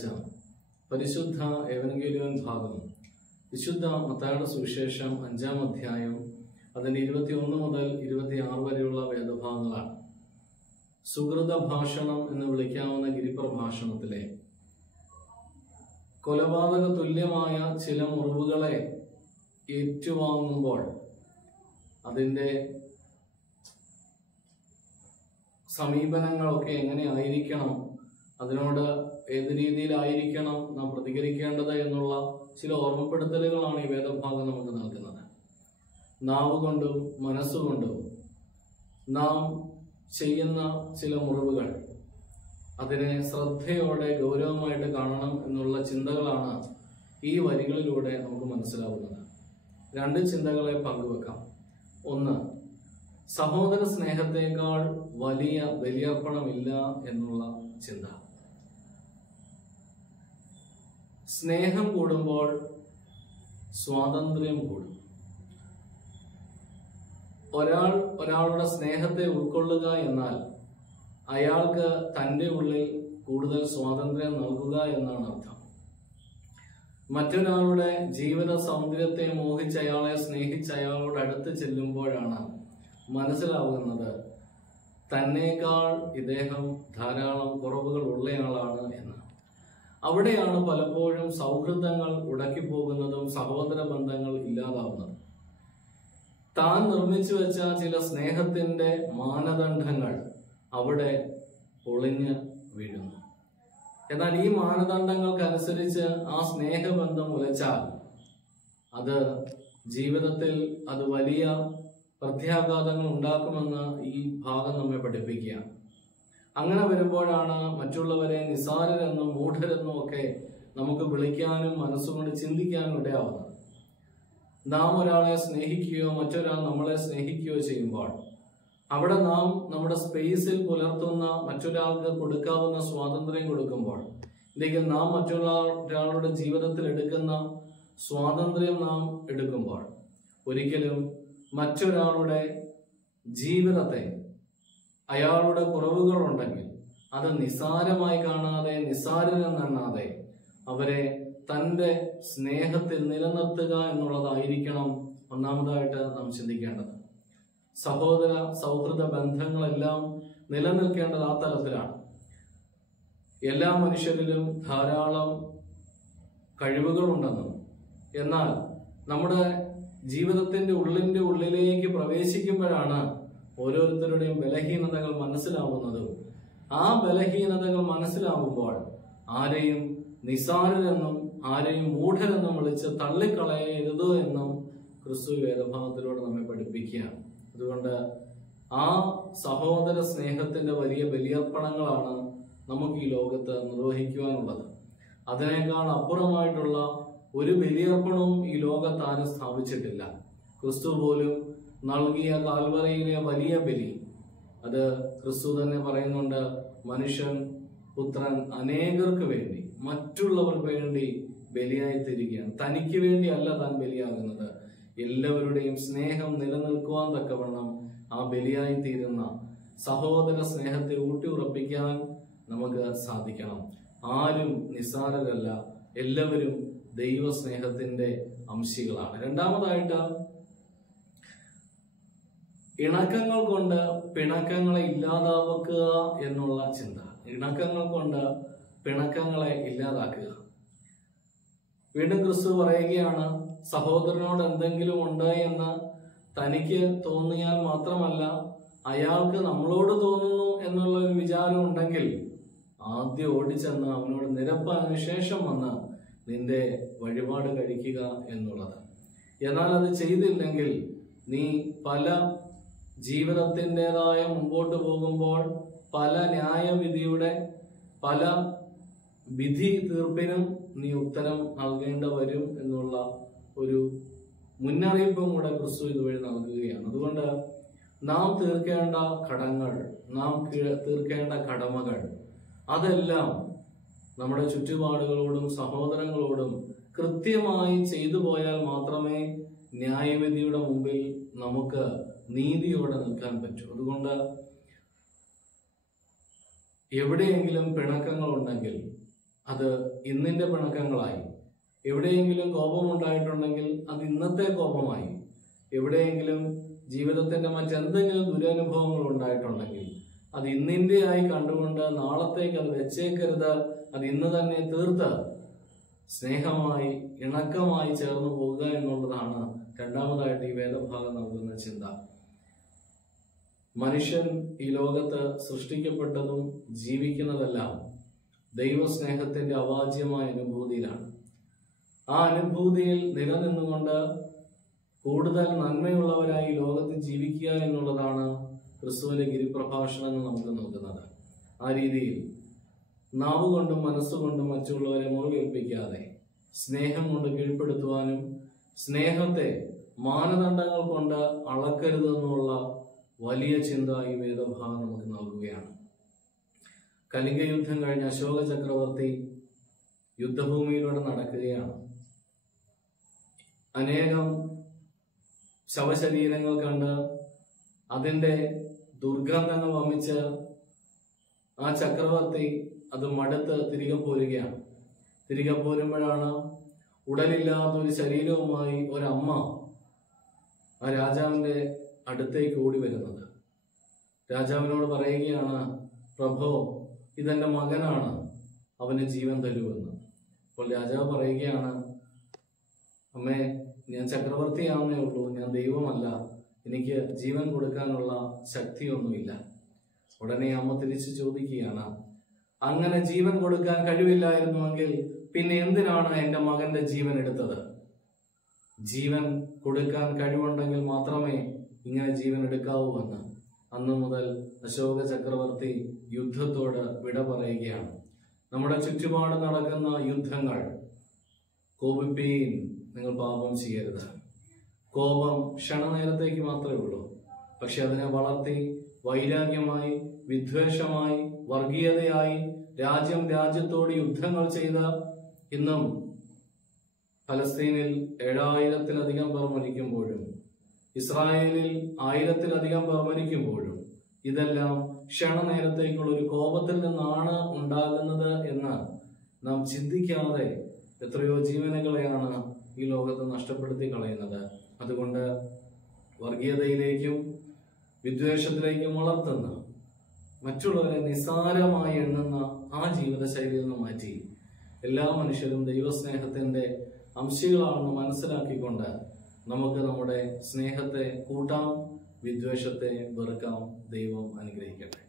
ഞായറാഴ്ച പരിശുദ്ധ എവൻഗേലിയോൻ ഭാഗം വിശുദ്ധ മത്തായിയുടെ സുവിശേഷം 5-ാം അധ്യായം അതിൻ്റെ 21 മുതൽ 26 വരെയുള്ള വേദഭാഗങ്ങളാണ്. സുഹൃത ഭാഷണം എന്ന് വിളിക്കാവുന്ന ഗിരിപ്രഭാഷണത്തിലെ കൊലപാതക തുല്യമായ ചില മുറിവുകളെ ഏറ്റുവാങ്ങുമ്പോൾ അതിൻ്റെ സമീപനങ്ങളൊക്കെ എങ്ങനെ ആയിരിക്കണം, അതിനോട് ഏത് രീതിയിലായിരിക്കണം നാം പ്രതികരിക്കേണ്ടത് എന്നുള്ള ചില ഓർമ്മപ്പെടുത്തലുകളാണ് ഈ വേദഭാഗം നമുക്ക് നൽകുന്നത്. നാവ് കൊണ്ടും മനസ്സുകൊണ്ടും നാം ചെയ്യുന്ന ചില മുറിവുകൾ അതിനെ ശ്രദ്ധയോടെ ഗൗരവമായിട്ട് കാണണം എന്നുള്ള ചിന്തകളാണ് ഈ വരികളിലൂടെ നമുക്ക് മനസ്സിലാവുന്നത്. 2 ചിന്തകളെ പങ്കുവെക്കാം. ഒന്ന്, സഹോദര സ്നേഹത്തെക്കാൾ വലിയ ബലിയർപ്പണമില്ല എന്നുള്ള ചിന്ത. സ്നേഹം കൂടുമ്പോൾ സ്വാതന്ത്ര്യം കൂടും. ഒരാളുടെ സ്നേഹത്തെ ഉൾക്കൊള്ളുക എന്നാൽ അയാൾക്ക് തൻ്റെ ഉള്ളിൽ കൂടുതൽ സ്വാതന്ത്ര്യം നൽകുക എന്നാണ് അർത്ഥം. മറ്റൊരാളുടെ ജീവിത സൗന്ദര്യത്തെ മോഹിച്ച് അയാളെ സ്നേഹിച്ച് അയാളോട് അടുത്ത് ചെല്ലുമ്പോഴാണ് മനസ്സിലാവുന്നത് തന്നേക്കാൾ ഇദ്ദേഹം ധാരാളം കുറവുകൾ ഉള്ളയാളാണ് എന്ന്. അവിടെയാണ് പലപ്പോഴും സൗഹൃദങ്ങൾ ഉടക്കിപ്പോകുന്നതും സഹോദര ബന്ധങ്ങൾ ഇല്ലാതാവുന്നതും. താൻ നിർമ്മിച്ചു വെച്ച ചില സ്നേഹത്തിന്റെ മാനദണ്ഡങ്ങൾ അവിടെ പൊളിഞ്ഞ് വീഴുന്നു. എന്നാൽ ഈ മാനദണ്ഡങ്ങൾക്കനുസരിച്ച് ആ സ്നേഹബന്ധം ഉലച്ചാൽ അത് ജീവിതത്തിൽ അത് വലിയ പ്രത്യാഘാതങ്ങൾ ഉണ്ടാക്കുമെന്ന് ഈ ഭാഗം നമ്മെ പഠിപ്പിക്കുക. അങ്ങനെ വരുമ്പോഴാണ് മറ്റുള്ളവരെ നിസ്സാരരെന്നും മൂഢരെന്നും ഒക്കെ നമുക്ക് വിളിക്കാനും മനസ്സുകൊണ്ട് ചിന്തിക്കാനും ഇടയാവുന്നത്. നാം ഒരാളെ സ്നേഹിക്കുകയോ മറ്റൊരാൾ നമ്മളെ സ്നേഹിക്കുകയോ ചെയ്യുമ്പോൾ അവിടെ നാം നമ്മുടെ സ്പേസിൽ പുലർത്തുന്ന മറ്റൊരാൾക്ക് കൊടുക്കാവുന്ന സ്വാതന്ത്ര്യം കൊടുക്കുമ്പോൾ, അല്ലെങ്കിൽ നാം ഒരാളുടെ ജീവിതത്തിൽ എടുക്കുന്ന സ്വാതന്ത്ര്യം നാം എടുക്കുമ്പോൾ ഒരിക്കലും മറ്റൊരാളുടെ ജീവിതത്തെ, അയാളുടെ കുറവുകളുണ്ടെങ്കിൽ അത് നിസ്സാരമായി കാണാതെ, നിസ്സാരരെന്നെണ്ണാതെ അവരെ തൻ്റെ സ്നേഹത്തിൽ നിലനിർത്തുക എന്നുള്ളതായിരിക്കണം ഒന്നാമതായിട്ട് നാം ചിന്തിക്കേണ്ടത്. സഹോദര സൗഹൃദ ബന്ധങ്ങളെല്ലാം നിലനിൽക്കേണ്ടത് ആ തലത്തിലാണ്. എല്ലാ മനുഷ്യരിലും ധാരാളം കഴിവുകളുണ്ടെന്നും എന്നാൽ നമ്മുടെ ജീവിതത്തിന്റെ ഉള്ളിലേക്ക് പ്രവേശിക്കുമ്പോഴാണ് ഓരോരുത്തരുടെയും ബലഹീനതകൾ മനസ്സിലാവുന്നതും ആ ബലഹീനതകൾ മനസ്സിലാവുമ്പോൾ ആരെയും നിസ്സാരരെന്നും ആരെയും മൂഢരെന്നും വിളിച്ച് തള്ളിക്കളയരുത് എന്നും ക്രിസ്തു വേദഭാഗത്തിലൂടെ നമ്മെ പഠിപ്പിക്കുകയാണ്. അതുകൊണ്ട് ആ സഹോദര സ്നേഹത്തിന്റെ വലിയ ബലിയർപ്പണങ്ങളാണ് നമുക്ക് ഈ ലോകത്ത് നിർവഹിക്കുവാനുള്ളത്. അതിനേക്കാൾ അപ്പുറമായിട്ടുള്ള ഒരു ബലിയർപ്പണവും ഈ ലോകത്ത് ആരും സ്ഥാപിച്ചിട്ടില്ല. ക്രിസ്തു പോലും നൽകിയ കാൽവറിയിലെ വലിയ ബലി, അത് ക്രിസ്തു തന്നെ പറയുന്നുണ്ട്, മനുഷ്യൻ പുത്രൻ അനേകർക്ക് വേണ്ടി, മറ്റുള്ളവർക്ക് വേണ്ടി ബലിയായി തീരുകയാണ്. തനിക്ക് വേണ്ടി അല്ല താൻ ബലിയാകുന്നത്, എല്ലാവരുടെയും സ്നേഹം നിലനിൽക്കുവാൻ തക്കവണ്ണം ആ ബലിയായി തീരുന്ന സഹോദര സ്നേഹത്തെ ഊട്ടിയുറപ്പിക്കാൻ നമുക്ക് സാധിക്കണം. ആരും നിസ്സാരരല്ല, എല്ലാവരും ദൈവസ്നേഹത്തിന്റെ അംശികളാണ്. രണ്ടാമതായിട്ട്, ഇണക്കങ്ങൾ കൊണ്ട് പിണക്കങ്ങളെ ഇല്ലാതാക്കുക എന്നുള്ള ചിന്ത. ഇണക്കങ്ങൾ കൊണ്ട് പിണക്കങ്ങളെ ഇല്ലാതാക്കുക. വീണ്ടും ക്രിസ്തു പറയുകയാണ്, സഹോദരനോട് എന്തെങ്കിലും ഉണ്ട് എന്ന് തനിക്ക് തോന്നിയാൽ മാത്രമല്ല, അയാൾക്ക് നമ്മളോട് തോന്നുന്നു എന്നുള്ള ഒരു വിചാരം ഉണ്ടെങ്കിൽ ആദ്യം ഓടിച്ചെന്ന് അവനോട് നിരപ്പാതിനു ശേഷം വന്ന് നിന്റെ വഴിപാട് കഴിക്കുക എന്നുള്ളത്. എന്നാൽ അത് ചെയ്തില്ലെങ്കിൽ നീ പല ജീവിതത്തിൻ്റെതായ മുമ്പോട്ട് പോകുമ്പോൾ പല ന്യായവിധിയുടെ പല വിധി തീർപ്പിനും നീ ഉത്തരം നൽകേണ്ട വരും എന്നുള്ള ഒരു മുന്നറിയിപ്പും കൂടെ ക്രിസ്തു ഇതുവഴി നൽകുകയാണ്. അതുകൊണ്ട് നാം തീർക്കേണ്ട കടങ്ങൾ, നാം തീർക്കേണ്ട കടമകൾ, അതെല്ലാം നമ്മുടെ ചുറ്റുപാടുകളോടും സഹോദരങ്ങളോടും കൃത്യമായി ചെയ്തു പോയാൽ മാത്രമേ ന്യായവിധിയുടെ മുമ്പിൽ നമുക്ക് നീതിയോടെ നിൽക്കാൻ പറ്റൂ. അതുകൊണ്ട് എവിടെയെങ്കിലും പിണക്കങ്ങൾ ഉണ്ടെങ്കിൽ അത് ഇന്നിന്റെ പിണക്കങ്ങളായി. എവിടെയെങ്കിലും കോപമുണ്ടായിട്ടുണ്ടെങ്കിൽ അത് ഇന്നത്തെ കോപമായി. എവിടെയെങ്കിലും ജീവിതത്തിന്റെ മറ്റെന്തെങ്കിലും ദുരനുഭവങ്ങൾ ഉണ്ടായിട്ടുണ്ടെങ്കിൽ അത് ഇന്നിന്റെ ആയി കണ്ടുകൊണ്ട് നാളത്തേക്ക് അത് വെച്ചേക്കരുത്, അത് ഇന്ന് തന്നെ തീർത്ത് സ്നേഹമായി ഇണക്കമായി ചേർന്ന് പോകുക എന്നുള്ളതാണ് രണ്ടാമതായിട്ട് ഈ വേദഭാഗം നൽകുന്ന ചിന്ത. മനുഷ്യൻ ഈ ലോകത്ത് സൃഷ്ടിക്കപ്പെട്ടതും ജീവിക്കുന്നതെല്ലാം ദൈവസ്നേഹത്തിന്റെ അവാച്യമായ അനുഭൂതിയിലാണ്. ആ അനുഭൂതിയിൽ നിലനിന്നുകൊണ്ട് കൂടുതൽ നന്മയുള്ളവരായി ലോകത്ത് ജീവിക്കുക എന്നുള്ളതാണ് ക്രിസ്തുവിന്റെ ഗിരിപ്രഭാഷണങ്ങൾ നമുക്ക് നൽകുന്നത്. ആ രീതിയിൽ നാവുകൊണ്ടും മനസ്സുകൊണ്ടും മറ്റുള്ളവരെ മുറിവേൽപ്പിക്കാതെ സ്നേഹം കൊണ്ട് കീഴ്പ്പെടുത്തുവാനും സ്നേഹത്തെ മാനദണ്ഡങ്ങൾ കൊണ്ട് അളക്കരുതെന്നുള്ള വലിയ ചിന്ത ഈ വേദഭാഗം നമുക്ക് നൽകുകയാണ്. കലിംഗ യുദ്ധം കഴിഞ്ഞ അശോക ചക്രവർത്തി യുദ്ധഭൂമിയിലൂടെ നടക്കുകയാണ്. അനേകം ശവശരീരങ്ങൾ കണ്ട് അതിന്റെ ദുർഗന്ധങ്ങൾ വമിച്ച് ആ ചക്രവർത്തി അത് മടുത്ത് തിരികെ പോരുകയാണ്. തിരികെ പോരുമ്പോഴാണ് ഉടലില്ലാത്തൊരു ശരീരവുമായി ഒരമ്മ ആ രാജാവിന്റെ അടുത്തേക്ക് ഓടി വരുന്നത്. രാജാവിനോട് പറയുകയാണ്, പ്രഭോ, ഇതെന്റെ മകനാണ്, അവന് ജീവൻ തരുമെന്ന്. അപ്പോൾ രാജാവ് പറയുകയാണ്, അമ്മേ, ഞാൻ ചക്രവർത്തിയാവുന്നേ ഉള്ളൂ, ഞാൻ ദൈവമല്ല, എനിക്ക് ജീവൻ കൊടുക്കാനുള്ള ശക്തിയൊന്നുമില്ല. ഉടനെ അമ്മ തിരിച്ചു ചോദിക്കുകയാണ്, അങ്ങനെ ജീവൻ കൊടുക്കാൻ കഴിവില്ലായിരുന്നുവെങ്കിൽ പിന്നെ എന്തിനാണ് എന്റെ മകന്റെ ജീവൻ എടുത്തത്? ജീവൻ കൊടുക്കാൻ കഴിവുണ്ടെങ്കിൽ മാത്രമേ ഇങ്ങനെ ജീവൻ എടുക്കാവൂ എന്ന്. അന്നു മുതൽ അശോക ചക്രവർത്തി യുദ്ധത്തോട് വിട പറയുകയാണ്. നമ്മുടെ ചുറ്റുപാട് നടക്കുന്ന യുദ്ധങ്ങൾ, കോപിപ്പീൻ, നിങ്ങൾ പാപം ചെയ്യരുത്. കോപം ക്ഷണനേരത്തേക്ക് മാത്രമേ ഉള്ളൂ. പക്ഷെ അതിനെ വളർത്തി വൈരാഗ്യമായി, വിദ്വേഷമായി, വർഗീയതയായി രാജ്യം രാജ്യത്തോട് യുദ്ധങ്ങൾ ചെയ്ത് ഇന്നും ഫലസ്തീനിൽ 7000-ലധികം പേർ മരിക്കുമ്പോഴും ഇസ്രായേലിൽ 1000-ലധികം പേർ മരിക്കുമ്പോഴും ഇതെല്ലാം ക്ഷണനേരത്തേക്കുള്ള ഒരു കോപത്തിൽ നിന്നാണ് ഉണ്ടാകുന്നത് എന്ന് നാം ചിന്തിക്കാതെ എത്രയോ ജീവനുകളെയാണ് ഈ ലോകത്ത് നഷ്ടപ്പെടുത്തി കളയുന്നത്. അതുകൊണ്ട് വർഗീയതയിലേക്കും വിദ്വേഷത്തിലേക്കും വളർത്തുന്ന, മറ്റുള്ളവരെ നിസ്സാരമായി എണ്ണുന്ന ആ ജീവിതശൈലിയിൽ നിന്ന് മാറ്റി എല്ലാ മനുഷ്യരും ദൈവസ്നേഹത്തിന്റെ അംശികളാണെന്ന് മനസ്സിലാക്കിക്കൊണ്ട് നമുക്ക് നമ്മുടെ സ്നേഹത്തെ കൂട്ടാം, വിദ്വേഷത്തെ വെറുക്കാം. ദൈവം അനുഗ്രഹിക്കട്ടെ.